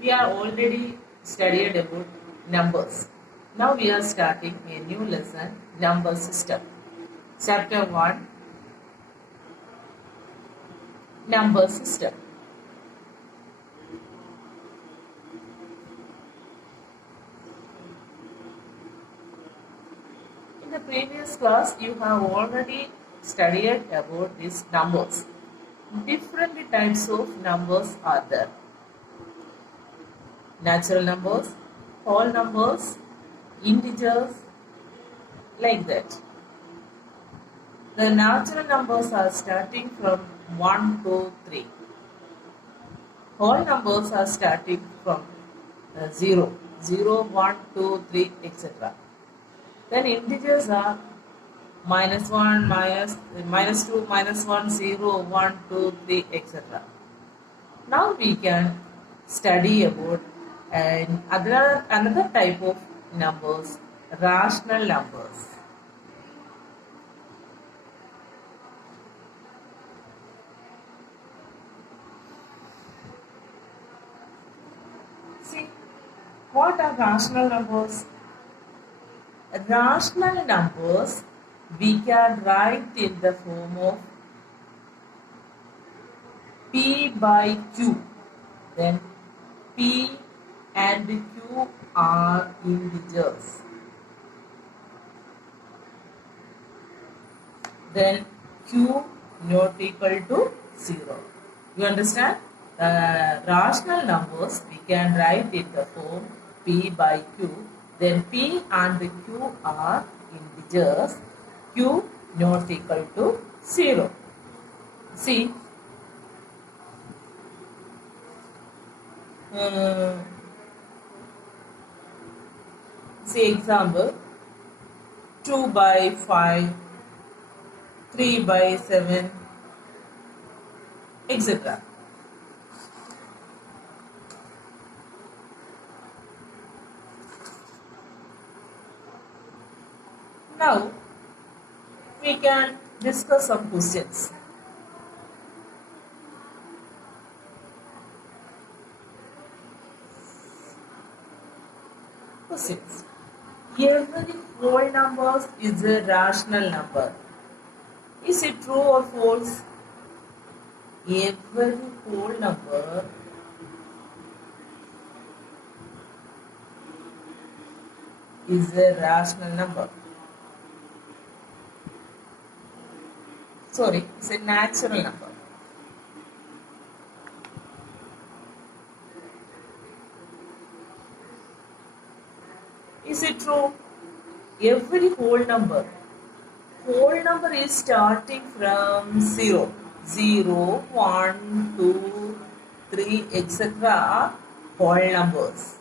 We are already studied about numbers. Now we are starting a new lesson, number system. Chapter 1, number system. In the previous class, you have already studied about these numbers. Different types of numbers are there. Natural numbers, whole numbers, integers, like that. The natural numbers are starting from 1 to 3. Whole numbers are starting from 0, 0, 1, 2, 3, etc. Then integers are -1, -2, -1, 0, 1, 2, 3, etc. Now we can study about another type of numbers, rational numbers. See, what are rational numbers? Rational numbers we can write in the form of P by Q. Then P and Q are integers. Then Q not equal to 0. You understand? Rational numbers we can write in the form P by Q. Then P and Q are integers. Q not equal to 0. See, example 2 by 5, 3 by 7, etc. Now we can discuss some questions. Questions. Every whole number is a rational number. Is it true or false? Every whole number is a rational number. Sorry, it's a natural number. Is it true? Every whole number is starting from 0, 0, 1, 2, 3, etc. whole numbers.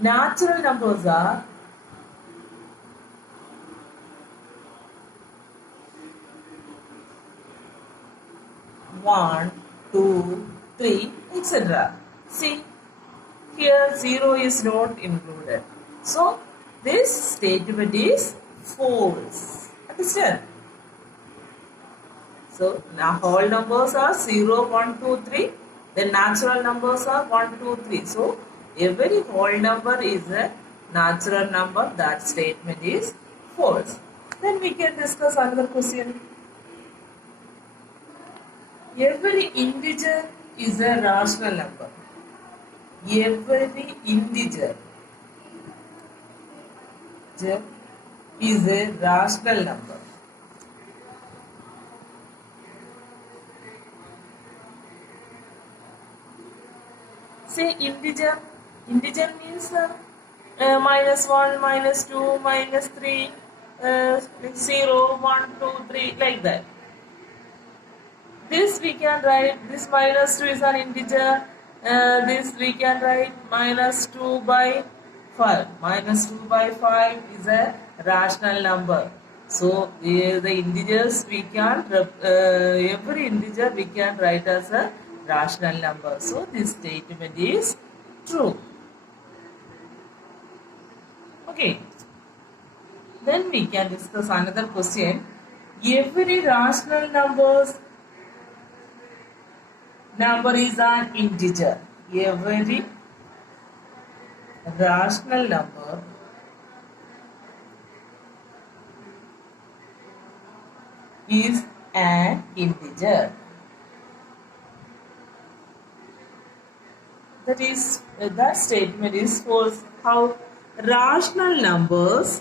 Natural numbers are one, two, three, etc. See, here 0 is not included. So, this statement is false. Understand? So, now whole numbers are 0, 1, 2, 3. The natural numbers are 1, 2, 3. So, every whole number is a natural number. That statement is false. Then we can discuss another question. Every integer is a rational number. Every integer is a rational number. Say integer. Integer means -1, -2, -3, 0, 1, 2, 3, like that. This we can write, this -2 is an integer. This we can write -2 by 5. -2 by 5 is a rational number. So the integers we can, every integer we can write as a rational number. So this statement is true. Okay. Then we can discuss another question. Every rational numbers Number is an integer. Every rational number is an integer. That statement is for how rational numbers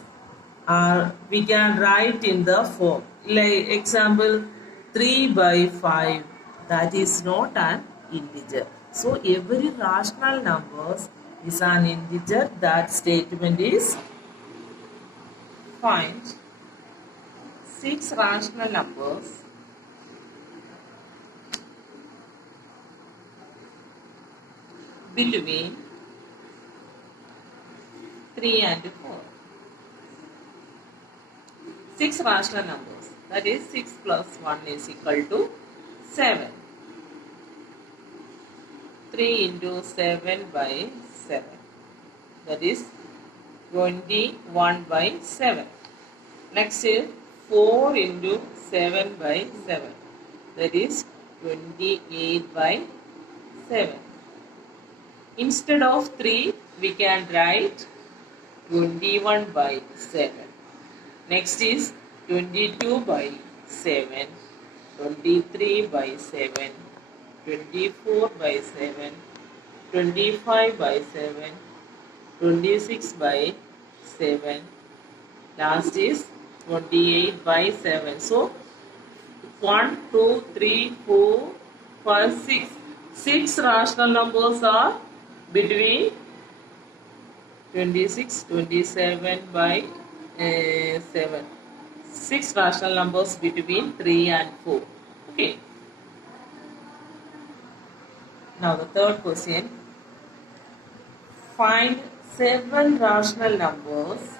are we can write in the form. Like example 3 by 5, that is not an integer. So every rational numbers is an integer. That statement is find 6 rational numbers between 3 and 4. 6 rational numbers, that is 6 plus 1 is equal to 7. 3 into 7 by 7, that is 21 by 7. Next is 4 into 7 by 7, that is 28 by 7. Instead of 3, we can write 21 by 7. Next is 22 by 7, 23 by 7, 24 by 7, 25 by 7, 26 by 7. Last is 28 by 7. So 1, 2, 3, 4, 5, 6. 6 rational numbers are between 26, 27 by 7. 6 rational numbers between 3 and 4. Okay. Now the third question. Find 7 rational numbers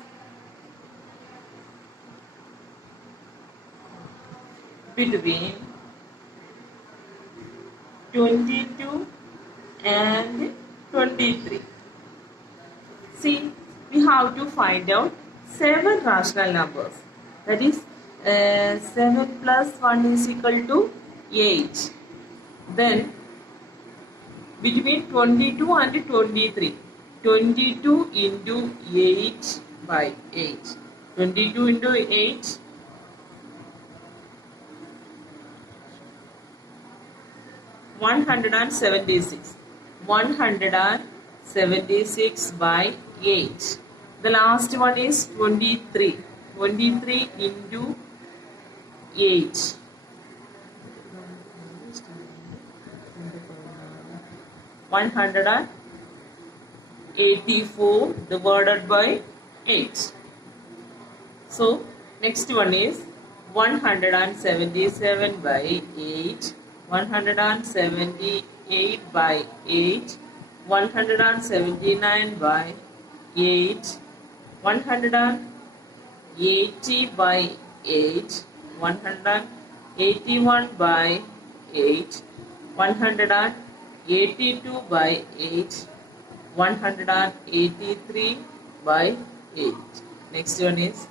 between 22 and 23. See, we have to find out 7 rational numbers. That is 7 plus 1 is equal to 8. Then between 22 and 23. 22 into 8 by 8. 22 into 8. 176. 176 by 8. The last one is 23. 23 into 8. 184 divided by 8. So next one is 177 by 8. 178 by 8. 179 by 8. 180 by 8. 181 by 8. 182 by 8. 183 by 8. Next one is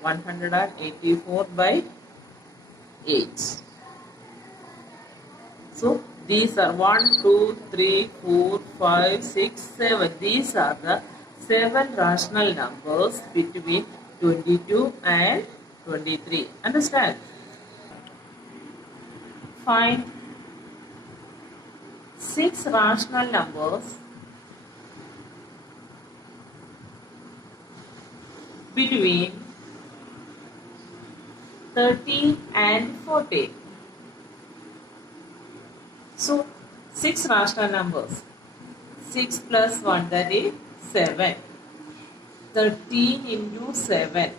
184 by 8. So these are 1, 2, 3, 4, 5, 6, 7. These are the 7 rational numbers between 22 and 23. Understand? Find 6 rational numbers between 30 and 40. So 6 rational numbers. 6 plus 1, that is 7. 13 into 7.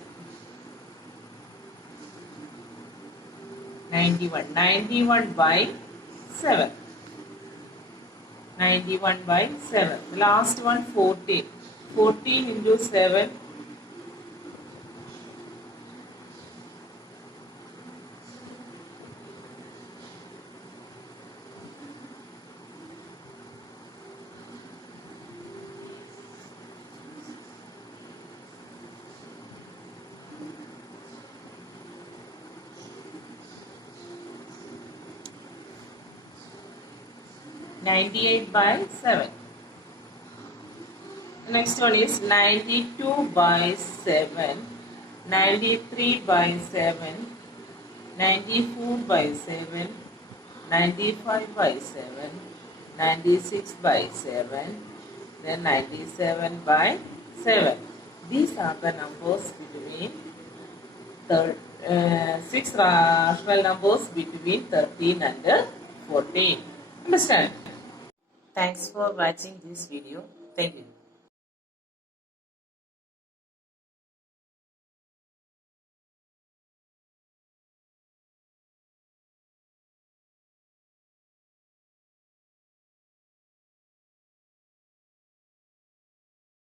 91. 91 by 7. 91 by 7. The last one 14. 14 into 7. 14 98 by 7. Next one is 92 by 7, 93 by 7, 94 by 7, 95 by 7, 96 by 7, then 97 by 7. These are the numbers between six rational numbers between 13 and 14. Understand? Thanks for watching this video. Thank you.